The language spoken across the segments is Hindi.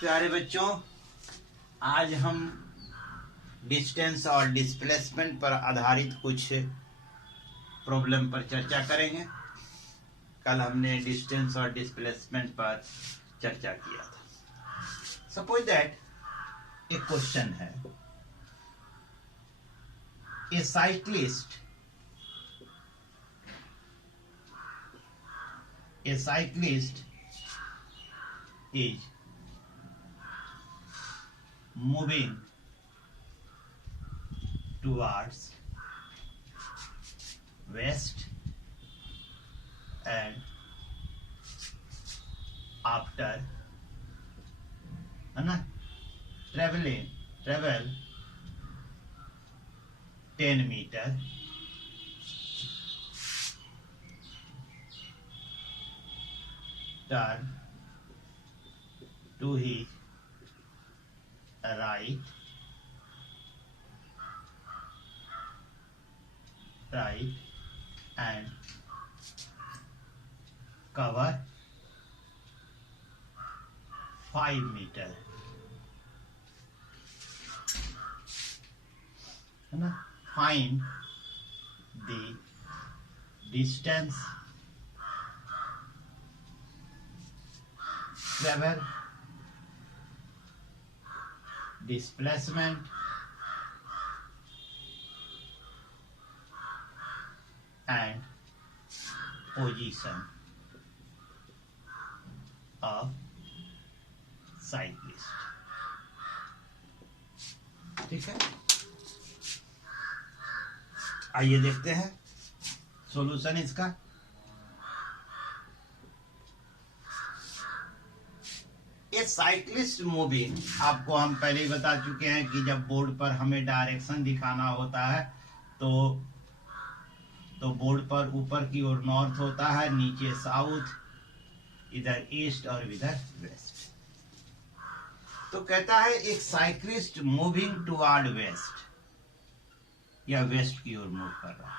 प्यारे बच्चों, आज हम डिस्टेंस और डिस्प्लेसमेंट पर आधारित कुछ प्रॉब्लम पर चर्चा करेंगे। कल हमने डिस्टेंस और डिस्प्लेसमेंट पर चर्चा किया था। सपोज दैट एक क्वेश्चन है, ए cyclist is moving towards west and after travel 10 meter turn to his right and cover 5 meter, है ना। Find the distance travel, displacement and position of cyclist। ठीक है, आइए देखते हैं सॉल्यूशन इसका। ये साइक्लिस्ट मूविंग, आपको हम पहले ही बता चुके हैं कि जब बोर्ड पर हमें डायरेक्शन दिखाना होता है तो बोर्ड पर ऊपर की ओर नॉर्थ होता है, नीचे साउथ, इधर ईस्ट और इधर वेस्ट। तो कहता है एक साइक्लिस्ट मूविंग टुवर्ड वेस्ट, या वेस्ट की ओर मूव कर रहा है।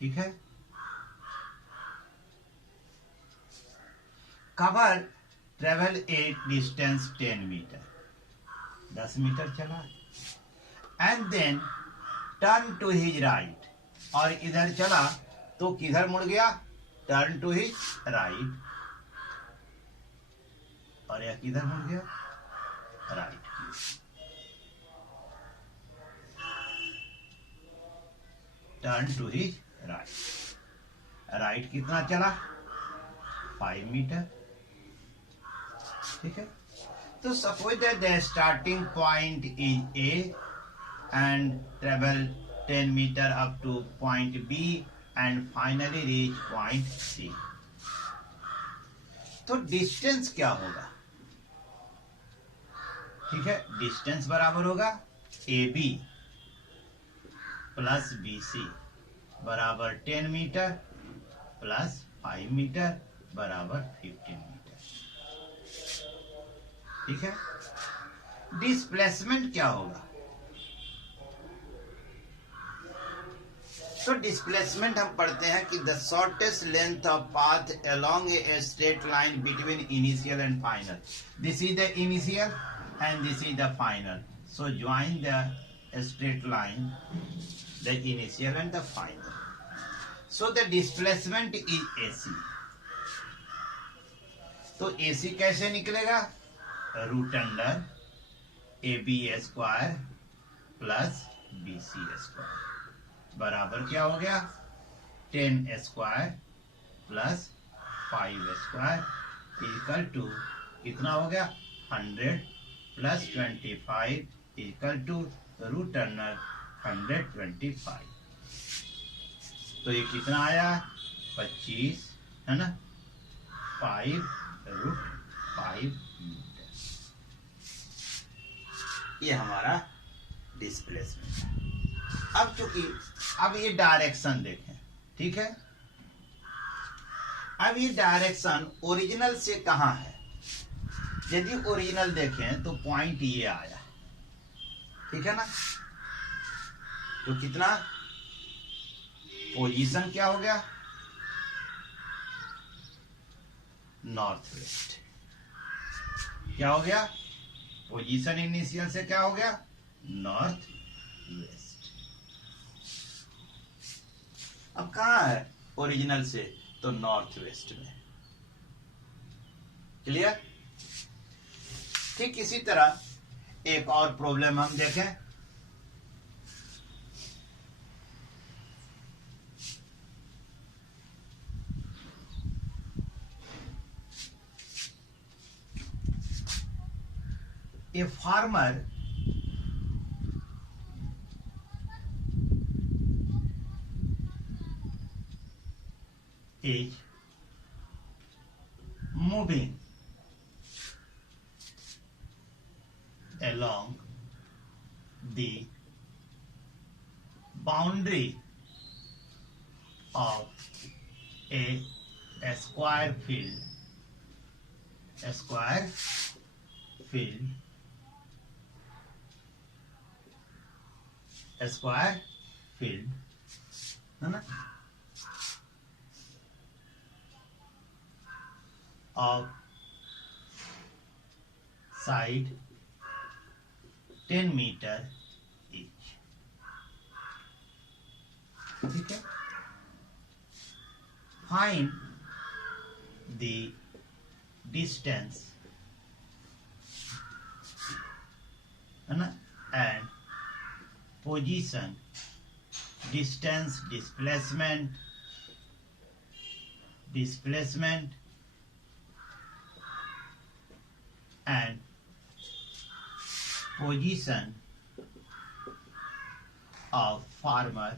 ठीक है, cover travel a distance 10 metre, 10 metre चला, and then turn to his right, और इधर चला तो किधर मुड़ गया, टर्न टू हिज राइट, और यह किधर मुड़ गया, राइट की, turn to his right. Right कितना चला, 5 मीटर। ठीक है, तो suppose that the starting point is A and travel 10 metre up to point B and finally reach point C. तो डिस्टेंस क्या होगा? ठीक है, डिस्टेंस बराबर होगा A B plus B C बराबर 10 मीटर प्लस 5 मीटर बराबर 15 मीटर। ठीक है, डिस्प्लेसमेंट क्या होगा? तो डिस्प्लेसमेंट हम पढ़ते हैं कि the shortest length of path along a straight line between initial and final. This is the initial and this is the final, so join the straight line, the initial and the final, so the displacement is AC। तो AC कैसे निकलेगा? Root under AB square plus BC square बराबर क्या हो गया, 10 square plus 5 square equal to कितना हो गया, 100 plus 25 equal to root under 125। तो ये कितना आया, 25, है ना, 5√5 मीटर। ये हमारा डिस्प्लेसमेंट है। अब चूंकि अब ये डायरेक्शन देखें, ठीक है, अब ये डायरेक्शन ओरिजिनल से कहाँ है? यदि ओरिजिनल देखें तो पॉइंट ये आया, ठीक है ना। तो कितना पोजीशन क्या हो गया, नॉर्थ वेस्ट। क्या हो गया, पोजीशन इनिशियल से क्या हो गया, नॉर्थ वेस्ट। अब कहाँ है ओरिजिनल से, तो नॉर्थ वेस्ट में। क्लियर। ठीक इसी तरह एक और प्रॉब्लम हम देखें। A farmer is moving along the boundary of a square field, है ना, of side 10 meter each। ठीक है। Find the distance, है ना, and position, distance, displacement and position of farmer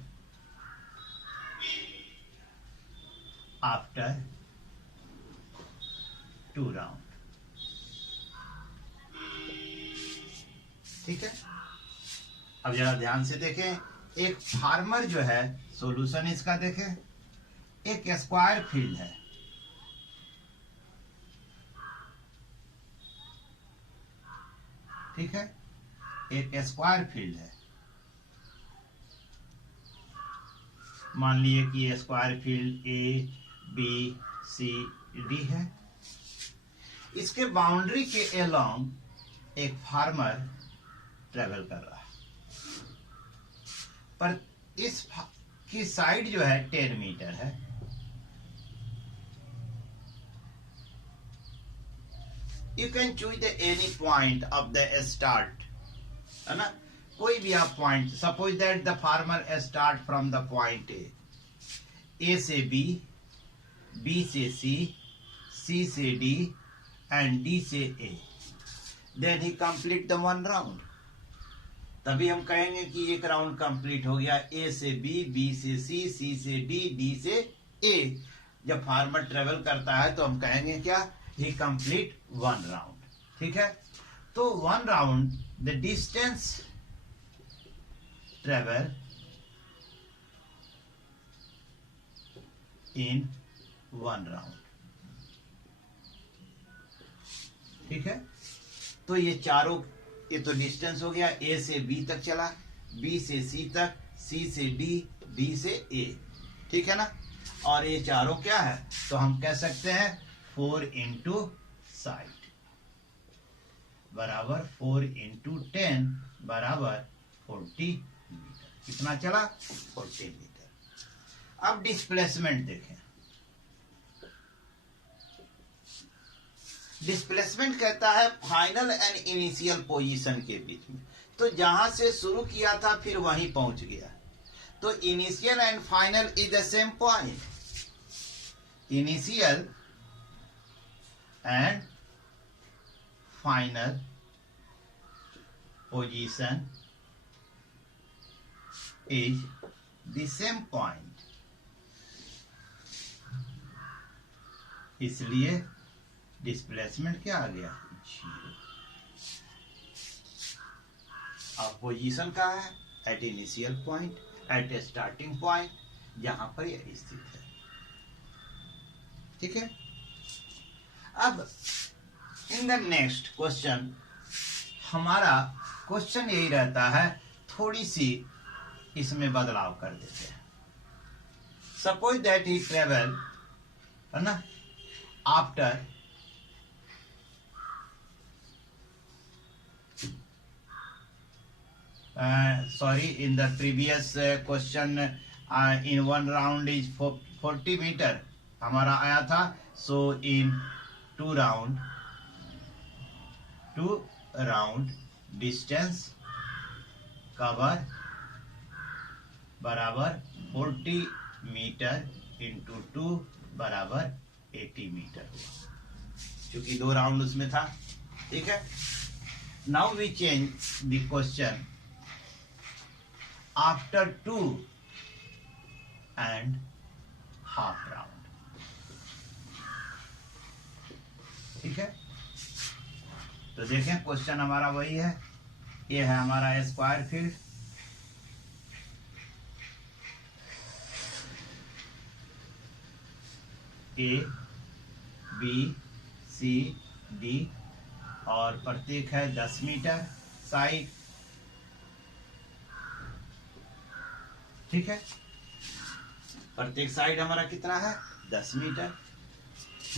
after 2 round। ठीक है। अब जरा ध्यान से देखें, एक फार्मर जो है, सॉल्यूशन इसका देखें, एक स्क्वायर फील्ड है, ठीक है, एक स्क्वायर फील्ड है। मान लिए कि ये square field A B C D है। इसके बाउंड्री के अलोंग एक फार्मर ट्रेवल कर रहा है, पर इस की साइड जो है 10 मीटर है। You can choose the any point of the start, है ना, कोई भी आप point, suppose that the farmer start from the point A से बी से सी से डी एंड डी से A, then he complete the 1 round. तभी हम कहेंगे कि एक राउंड कंप्लीट हो गया, ए से बी से सी से डी से ए। जब फार्मर ट्रेवल करता है तो हम कहेंगे क्या, ही कंप्लीट 1 राउंड। ठीक है। तो 1 round, the distance travel in 1 round. ठीक है। तो ये चारों, ये तो डिस्टेंस हो गया, ए से बी तक चला, बी से सी तक, सी से डी से ए। ठीक है ना। और ये चारों क्या है, तो हम कह सकते हैं 4 इंटू साइड बराबर 4 इंटू 10 बराबर 40 मीटर। कितना चला, 40 मीटर। अब डिस्प्लेसमेंट देखें। डिस्प्लेसमेंट कहता है फाइनल एंड इनिशियल पोजीशन के बीच में। तो जहां से शुरू किया था फिर वहीं पहुंच गया। तो initial and final is the same point. Initial and final position is the same point. इसलिए डिस्प्लेसमेंट क्या आ गया, 0। अब पोजीशन का है at initial point, at a starting point, जहां पर यह स्थित है। ठीक है। अब इन द नेक्स्ट क्वेश्चन, हमारा क्वेश्चन यही रहता है, थोड़ी सी इसमें बदलाव कर देते हैं। सपोज दैट ही ट्रेवल, है ना, after sorry, in the previous question, in one round is 40 meter हमारा आया था. So in two round distance cover बराबर 40 मीटर इंटू 2 बराबर 80 मीटर, क्योंकि 2 राउंड उसमें था. ठीक है. Now we change the question. After 2 and half round. ठीक है. तो देखें क्वेश्चन हमारा वही है. ये है हमारा square field. A B C D और प्रत्येक है 10 मीटर साइड. ठीक है. प्रत्येक साइड हमारा कितना है 10 मीटर.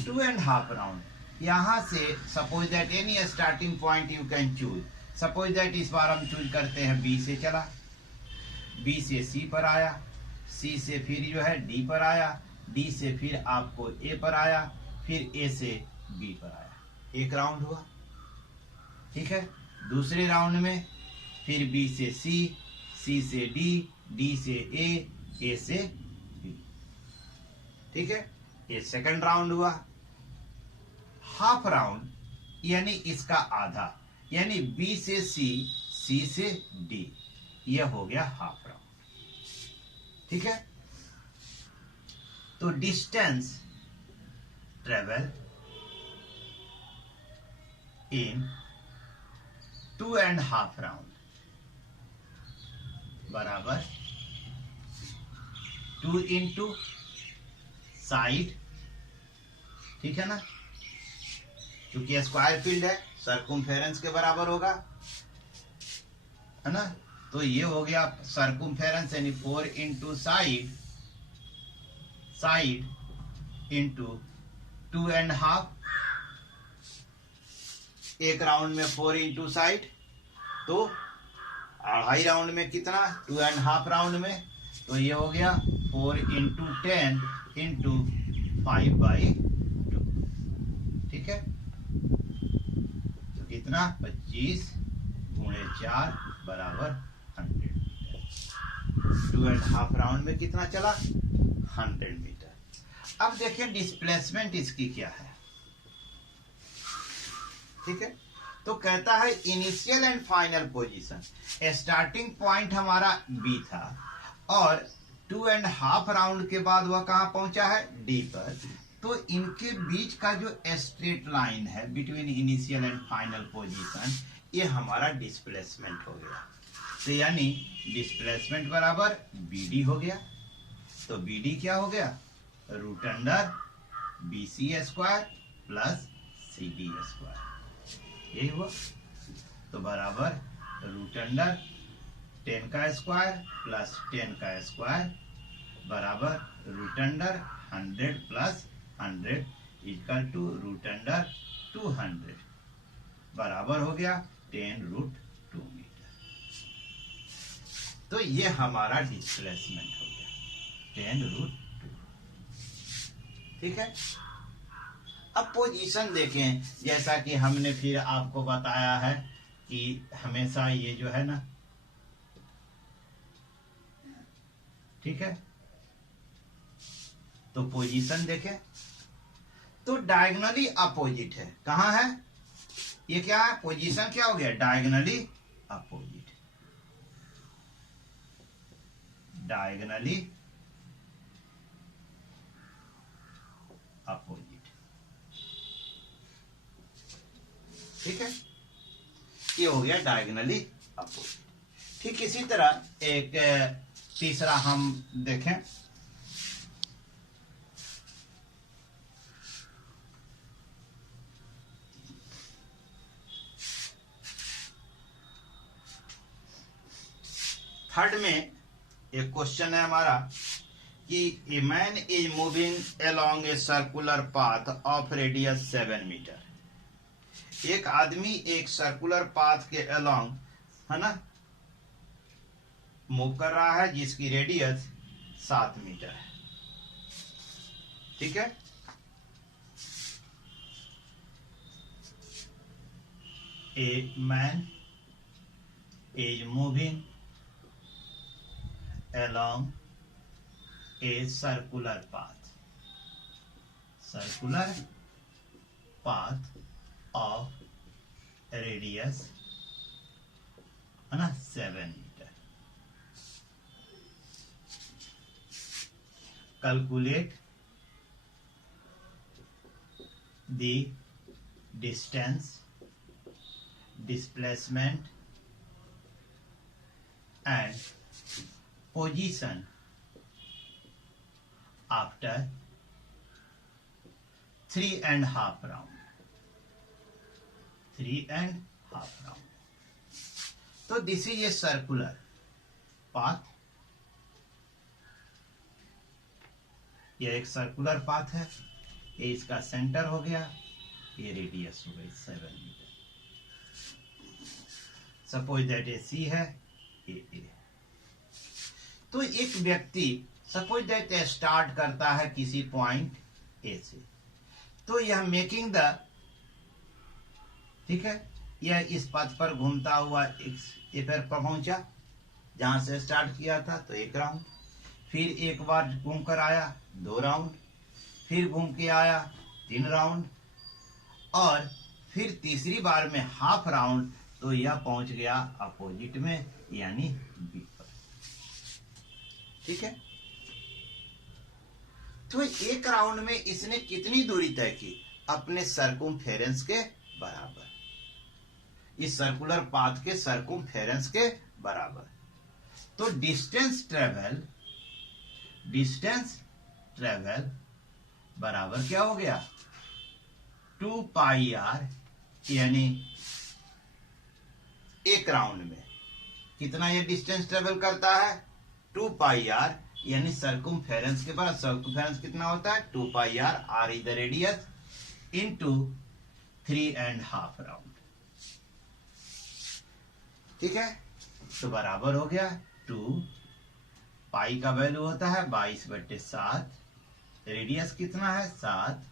2.5 राउंड. यहां से suppose that any starting point you can choose. Suppose that इस बार हम चूज करते हैं बी से चला, बी से सी पर आया, सी से फिर जो है डी पर आया, डी से फिर आपको ए पर आया, फिर ए से बी पर आया. एक राउंड हुआ. ठीक है. दूसरे राउंड में फिर बी से सी, सी से डी, डी से ए से बी. ठीक है. ये सेकंड राउंड हुआ. हाफ राउंड यानी इसका आधा, यानी बी से सी, सी से डी, यह हो गया हाफ राउंड. ठीक है. तो डिस्टेंस ट्रेवल इन 2.5 राउंड बराबर 2 इंटू साइड. ठीक है ना, क्योंकि स्क्वायर फील्ड है, सर्कुम्फेरेंस के बराबर होगा, है ना. तो ये हो गया सर्कुम्फेरेंस यानी 4 इंटू साइड इंटू 2.5. एक राउंड में 4 इंटू साइड, तो अढ़ाई राउंड में कितना 2.5 राउंड में, तो ये हो गया 4 इंटू 10 इंटू 5/2. ठीक है. तो कितना 25 गुणे 4 बराबर 100 मीटर. 2.5 राउंड में कितना चला 100 मीटर. अब देखिए डिस्प्लेसमेंट इसकी क्या है. ठीक है. तो कहता है initial and final position. Starting point हमारा बी था और 2.5 राउंड के बाद वह कहां पहुंचा है डी पर. तो इनके बीच का जो स्ट्रेट लाइन है between initial and final position, ये हमारा डिस्प्लेसमेंट हो गया. तो यानी डिस्प्लेसमेंट बराबर बीडी हो गया. तो बीडी क्या हो गया root under B C square plus C D square. यही हुआ. तो बराबर रूट अंडर 10 का स्क्वायर प्लस 10 का स्क्वायर बराबर root under 100 plus 100 equal to root under 200 बराबर हो गया 10√2 मीटर. तो ये हमारा डिस्प्लेसमेंट हो गया 10√2. ठीक है. अब पोजीशन देखें, जैसा कि हमने फिर आपको बताया है कि हमेशा ये जो है ना, ठीक है, तो पोजीशन देखें तो डायगोनली अपोजिट है. कहां है ये, क्या है पोजीशन, क्या हो गया डायगोनली अपोजिट. Diagonally opposite. ठीक है. ये हो गया डायगोनली अपोजिट. ठीक इसी तरह एक तीसरा हम देखें. थर्ड में एक क्वेश्चन है हमारा कि a man is moving along a circular path of radius 7 metre. एक आदमी एक सर्कुलर पाथ के अलोंग, है ना, मूव कर रहा है जिसकी रेडियस 7 मीटर है। ठीक है, ए man is moving along a circular path of radius है ना 7 metre. Calculate the distance, displacement and position after 3.5 round। तो this is a circular path, यह एक सर्कुलर पाथ है, ये इसका सेंटर हो गया, ये रेडियस हो गई 7 मीटर। सपोज दैट ए सी है, ए। तो एक व्यक्ति सपोज दैट स्टार्ट करता है किसी पॉइंट ए से, तो यह मेकिंग द, ठीक है, यह इस पथ पर घूमता हुआ ए पर पहुंचा जहां से स्टार्ट किया था, तो 1 राउंड, फिर एक बार घूम कर आया 2 राउंड, फिर घूम के आया 3 राउंड, और फिर तीसरी बार में हाफ राउंड, तो यह पहुंच गया अपोजिट में यानी बी पर। ठीक है, तो 1 राउंड में इसने कितनी दूरी तय की? अपने सर्कुम्फेरेंस के बराबर, इस सर्कुलर पाथ के सर्कुम्फेरेंस के बराबर। तो डिस्टेंस ट्रेवल बराबर क्या हो गया? 2 पाई आर, यानी 1 राउंड में कितना ये डिस्टेंस ट्रेवल करता है? 2 पाई आर, यानी सर्कुम्फेरेंस के बराबर। सर्कुम्फेरेंस कितना होता है? 2 pi R, R is the radius, into 3.5 round. ठीक है, तो बराबर हो गया 2 पाई का वैल्यू होता है 22/7, रेडियस कितना है 7,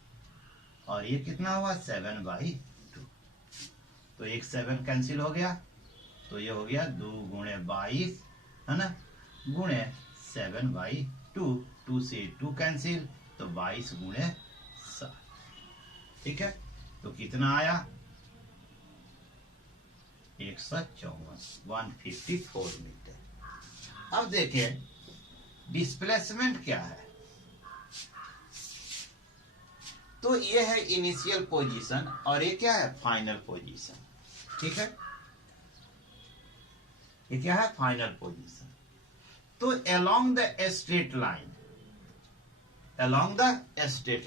और ये कितना हुआ 7/2। तो एक 7 कैंसिल हो गया, तो ये हो गया 2 गुणे 22 है ना, गुणे 7/2, 2 से 2 कैंसिल, तो 22 गुणे 7। ठीक है, तो कितना आया? 154 मीटर। अब देखिए डिस्प्लेसमेंट क्या है। तो ये है इनिशियल पोजीशन और ये क्या है? Final position. ठीक है, ये क्या है? Final position. तो अलोंग द स्ट्रेट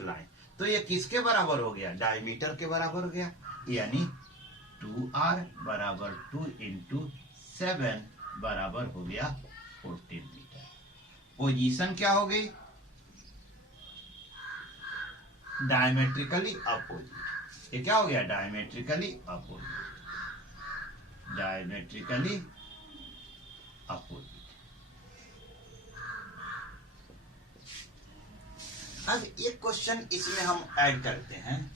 लाइन, तो ये किसके बराबर हो गया? डायमीटर के बराबर हो गया, यानी 2r बराबर 2 इंटू 7 बराबर हो गया 14 मीटर। पोजीशन क्या हो गई? Diametrically opposite. ये क्या हो गया? Diametrically opposite. अब एक क्वेश्चन इसमें हम ऐड करते हैं।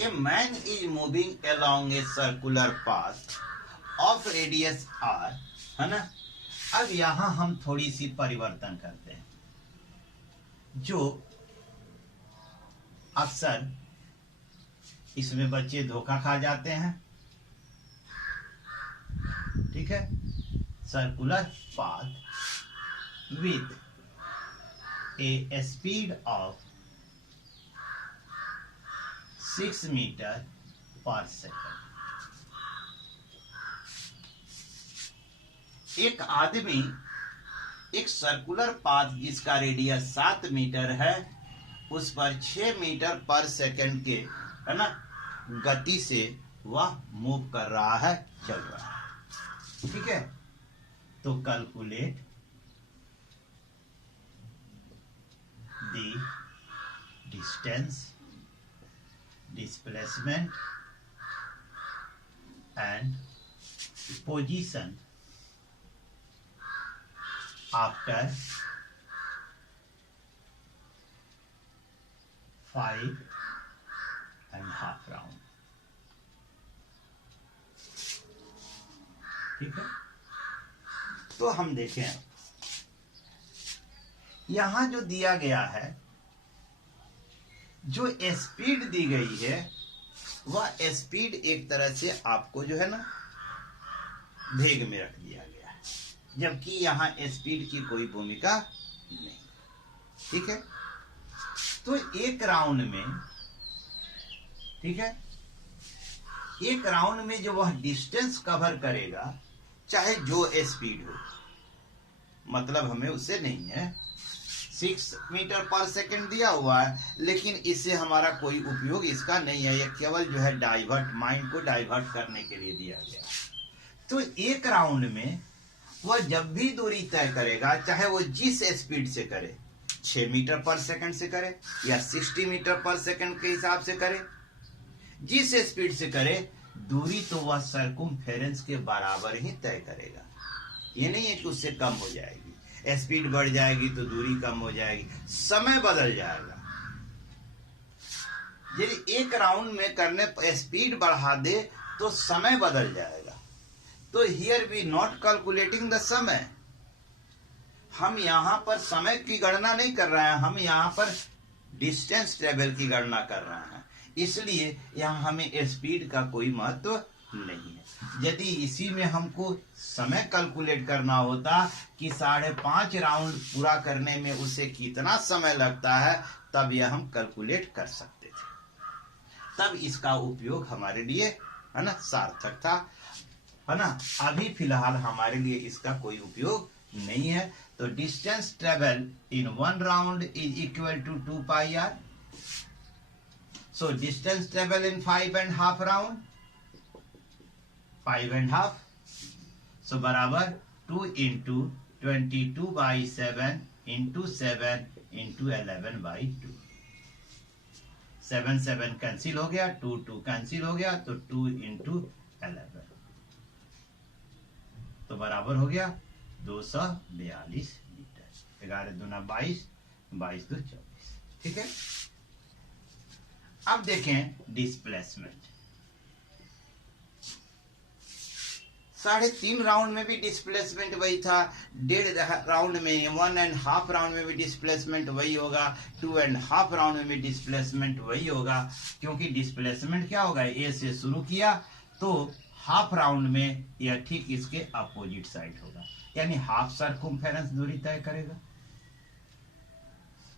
ए man is moving along a circular path of radius r, है ना। अब यहां हम थोड़ी सी परिवर्तन करते हैं, जो अक्सर इसमें बच्चे धोखा खा जाते हैं। ठीक है, circular path with a speed of 6 metre per second. एक आदमी एक सर्कुलर पाथ जिसका रेडियस 7 मीटर है, उस पर 6 मीटर पर सेकंड के, है ना, गति से वह मूव कर रहा है, चल रहा है। ठीक है, तो calculate the distance, displacement and position after 5.5 round. ठीक है, तो हम देखें यहां जो दिया गया है, जो स्पीड दी गई है वह स्पीड एक तरह से आपको जो है ना भेग में रख दिया गया है, जबकि यहां स्पीड की कोई भूमिका नहीं। ठीक है, तो एक राउंड में, ठीक है, एक राउंड में जो वह डिस्टेंस कवर करेगा, चाहे जो स्पीड हो, मतलब हमें उससे नहीं है, 6 मीटर पर सेकंड दिया हुआ है, लेकिन इससे हमारा कोई उपयोग इसका नहीं है, यह केवल जो है डाइवर्ट, माइंड को डाइवर्ट करने के लिए दिया गया है। तो एक राउंड में वह जब भी दूरी तय करेगा, चाहे वो जिस स्पीड से करे, 6 मीटर पर सेकंड से करे या 60 मीटर पर सेकंड के हिसाब से करे, जिस स्पीड से करे, दूरी तो वह सर्कुम्फेरेंस के बराबर ही तय करेगा। ये नहीं है कि उससे कम हो जाएगी, स्पीड बढ़ जाएगी तो दूरी कम हो जाएगी, समय बदल जाएगा। यदि एक राउंड में करने पर स्पीड बढ़ा दे तो समय बदल जाएगा। तो here we not calculating the समय, हम यहां पर समय की गणना नहीं कर रहे हैं, हम यहां पर डिस्टेंस ट्रेवल की गणना कर रहे हैं, इसलिए यहां हमें स्पीड का कोई महत्व नहीं है। यदि इसी में हमको समय कैलकुलेट करना होता कि 5.5 राउंड पूरा करने में उसे कितना समय लगता है, तब यह हम कैलकुलेट कर सकते थे, तब इसका उपयोग हमारे लिए, है ना, सार्थक था, है ना। अभी फिलहाल हमारे लिए इसका कोई उपयोग नहीं है। तो distance travel in 1 round is equal to 2 pi R. So distance travel in 5.5 round, 5.5, so बराबर 2 इंटू 22/7 इंटू 7 इंटू 11/2। 7 7 कैंसिल हो गया, 2 2 कैंसिल हो गया, तो 2 इंटू 11, तो बराबर हो गया 242 मीटर। 11 दूना 22, 22 दो 24। ठीक है, अब देखें डिस्प्लेसमेंट। 3.5 राउंड में भी डिस्प्लेसमेंट वही था, 1.5 राउंड में, 1.5 राउंड में भी डिस्प्लेसमेंट वही होगा, 2.5 राउंड में भी डिस्प्लेसमेंट वही होगा, क्योंकि डिस्प्लेसमेंट क्या होगा, ए से शुरू किया तो हाफ राउंड में यह ठीक इसके अपोजिट साइड होगा, यानी हाफ सर्कुम्फेरेंस दूरी तय करेगा।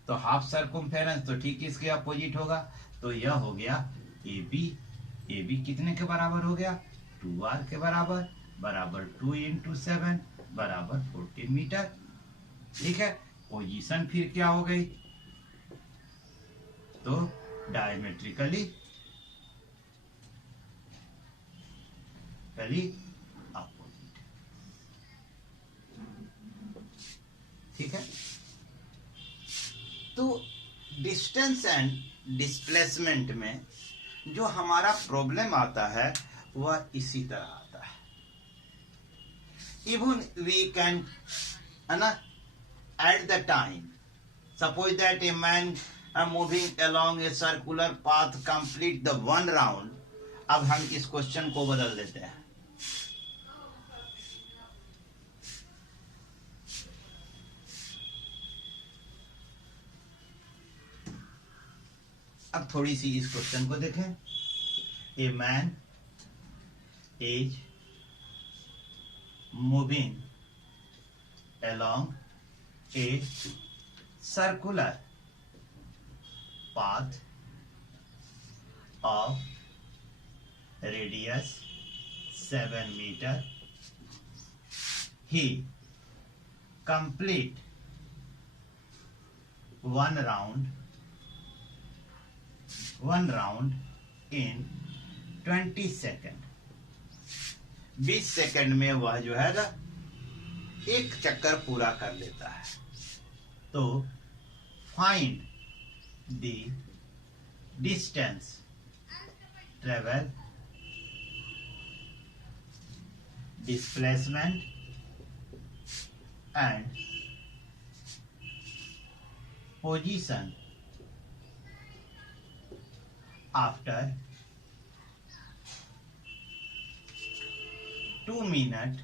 तो हाफ सर्कुम्फेरेंस तो ठीक इसके अपोजिट होगा, तो यह हो गया ए बी। ए बी कितने के बराबर हो गया, 2r के बराबर, बराबर 2 इंटू 7 बराबर 14 मीटर। ठीक है, पोजीशन फिर क्या हो गई, तो डायमेट्रिकली अपोजिट। ठीक है, तो डिस्टेंस एंड डिस्प्लेसमेंट में जो हमारा प्रॉब्लम आता है वह इसी तरह आता है। इवन वी कैन, है ना, at the time, suppose that a man moving along a circular path complete the 1 round. अब हम इस क्वेश्चन को बदल देते हैं, अब थोड़ी सी इस क्वेश्चन को देखें। ए man is moving along a circular path of radius 7 meter. He complete one round in 20 second. 20 second में वह जो है ना एक चक्कर पूरा कर लेता है। तो find the distance travel, displacement and position after 2 minutes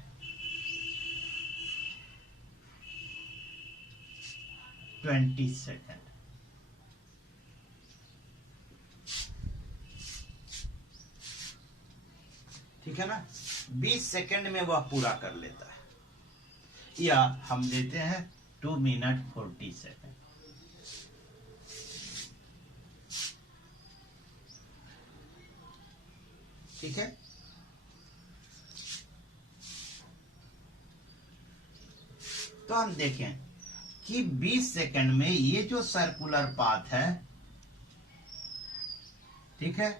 20 seconds. ठीक है ना, 20 सेकंड में वह पूरा कर लेता है, या हम देते हैं 2 मिनट 40 सेकंड। ठीक है, तो हम देखें कि 20 सेकंड में ये जो सर्कुलर पाथ है, ठीक है,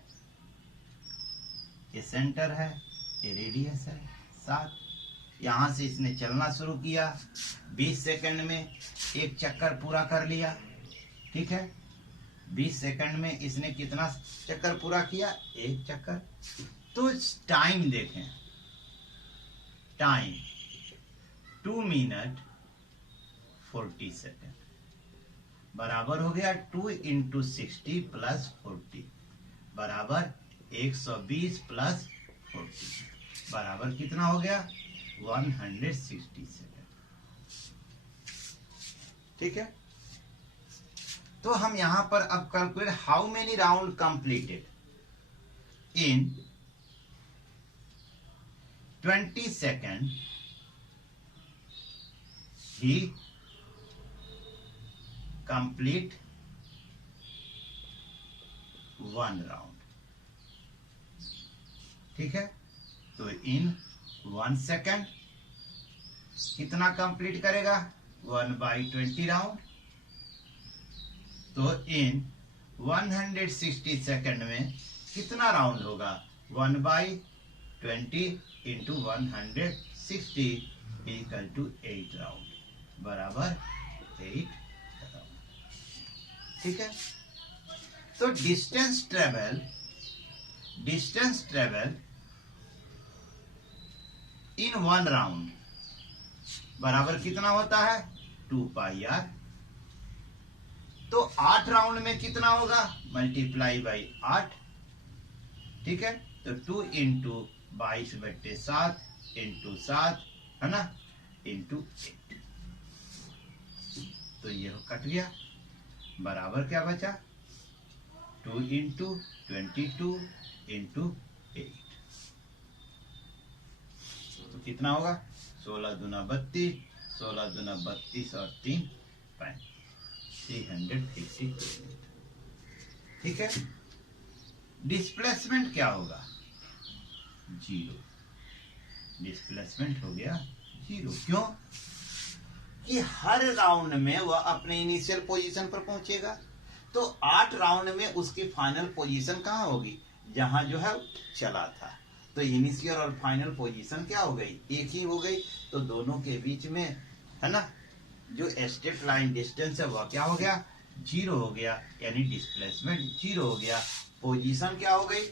ये सेंटर है, ये रेडियस है 7, यहां से इसने चलना शुरू किया, 20 सेकंड में एक चक्कर पूरा कर लिया। ठीक है, 20 सेकंड में इसने कितना चक्कर पूरा किया? एक चक्कर। तो टाइम देखें, टाइम 2 मिनट 40 सेकंड बराबर हो गया 2 इंटू 60 प्लस 40 बराबर 120 प्लस 40 बराबर कितना हो गया? 160 सेकंड। ठीक है, तो हम यहां पर अब calculate how many round completed in 20 second he complete 1 round. ठीक है, तो इन 1 सेकंड कितना कंप्लीट करेगा? 1/20 राउंड। तो इन 160 सेकंड में कितना राउंड होगा? 1/20 इंटू 160 इक्वल टू 8 राउंड बराबर 8 राउंड। ठीक है, तो डिस्टेंस ट्रेवल इन 1 राउंड बराबर कितना होता है? 2πr। तो 8 राउंड में कितना होगा? Multiply by 8। ठीक है, तो 2 इंटू 22/7 इंटू 7 है ना, इंटू 8। तो ये कट गया, बराबर क्या बचा? 2 इंटू 22 इंटू 8। तो कितना होगा? 16 दूना 32, 16 दूना 32 और 3 35, 350 मीटर। ठीक है, डिस्प्लेसमेंट क्या होगा? 0। डिस्प्लेसमेंट हो गया 0। क्यों? कि हर राउंड में वह अपने इनिशियल पोजीशन पर पहुंचेगा। तो 8 राउंड में उसकी फाइनल पोजीशन कहां होगी? जहां जो है चला था। तो इनिशियल और फाइनल पोजीशन क्या हो गई? एक ही हो गई। तो दोनों के बीच में है ना, जो स्ट्रेट लाइन डिस्टेंस है वह क्या हो गया? 0 हो गया, यानी डिस्प्लेसमेंट 0 हो गया। पोजीशन क्या हो गई?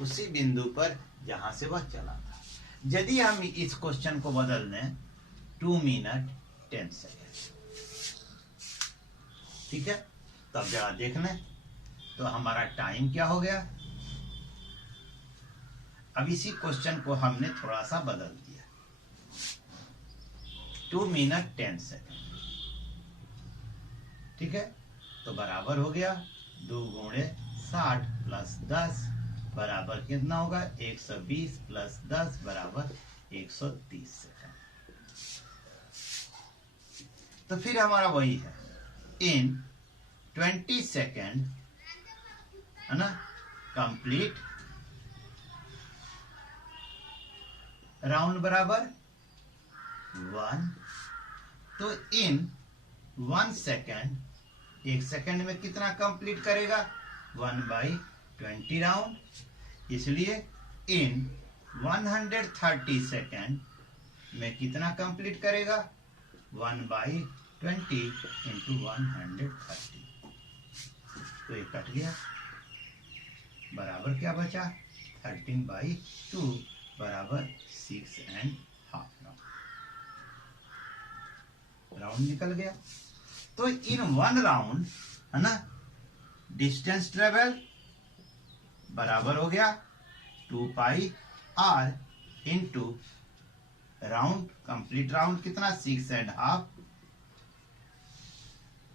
उसी बिंदु पर जहां से वह चला था। यदि हम इस क्वेश्चन को बदल दें 2 मिनट 10 सेकेंड, ठीक है, तब जरा देख लें तो हमारा टाइम क्या हो गया? अब इसी क्वेश्चन को हमने थोड़ा सा बदल दिया, 2 मिनट 10 सेकेंड। ठीक है, तो बराबर हो गया 2 गुणे 60 प्लस 10 बराबर कितना होगा? 120 प्लस 10 बराबर 130 सेकेंड। तो फिर हमारा वही है, इन 20 सेकेंड है ना, कंप्लीट राउंड बराबर 1। तो इन 1 सेकेंड, 1 सेकेंड में कितना कंप्लीट करेगा? 1/20 राउंड। इसलिए इन 130 सेकेंड में कितना कंप्लीट करेगा? 1/20 इंटू 130। तो ये कट गया, बराबर क्या बचा? 13/2 बराबर 6.5 राउंड निकल गया। तो इन 1 राउंड है ना, डिस्टेंस ट्रेवल बराबर हो गया 2 पाई r into round, complete round कितना 6.5,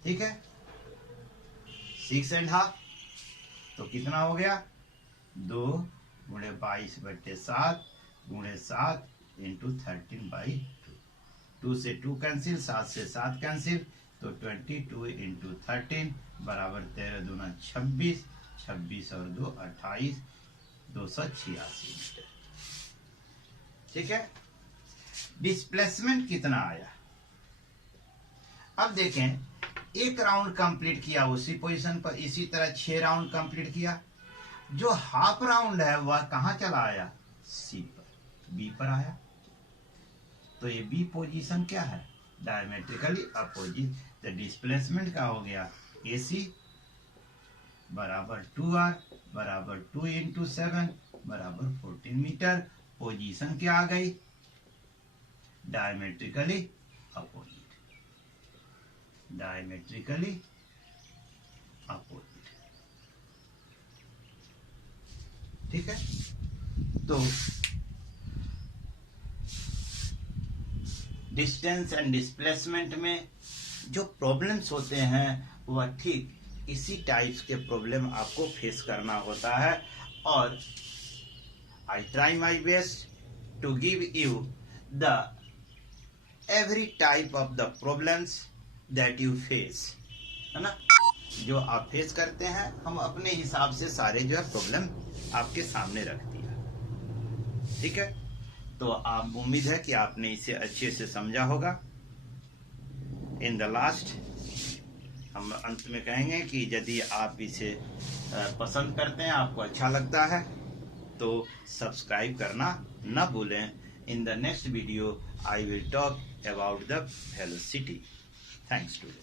ठीक है 6.5, तो कितना हो गया 2 गुणे 22/7 गुणे 7 इंटू 13/2, 2 से 2 कैंसिल, 7 से 7 कैंसिल, तो 22 इंटू 13 बराबर 13 दूना 26, 26 और 2 28, 286 मीटर, ठीक है। डिस्प्लेसमेंट कितना आया, अब देखें, एक राउंड कंप्लीट किया उसी पोजीशन पर, इसी तरह 6 राउंड कंप्लीट किया, जो हाफ राउंड है वह कहां चला आया, सी पर, बी पर आया, तो ये बी पोजीशन क्या है, डायमेट्रिकली अपोजिट, तो डिस्प्लेसमेंट का हो गया AC बराबर 2r बराबर 2 इंटू 7 बराबर 14 मीटर, पोजीशन क्या आ गई, डायमेट्रिकली अपोजिट, डायमेट्रिकली अपोजिट, ठीक है। तो डिस्टेंस एंड डिस्प्लेसमेंट में जो प्रॉब्लम्स होते हैं वह ठीक इसी टाइप्स के प्रॉब्लम आपको फेस करना होता है, और I try my best to give you the every type of the problems that you face, है ना, जो आप फेस करते हैं हम अपने हिसाब से सारे जो है प्रॉब्लम आपके सामने रख दिया, ठीक है। तो आप उम्मीद है कि आपने इसे अच्छे से समझा होगा। इन द लास्ट हम अंत में कहेंगे कि यदि आप इसे पसंद करते हैं, आपको अच्छा लगता है, तो सब्सक्राइब करना न भूलें। In the next video I will talk about the velocity. Thanks to you.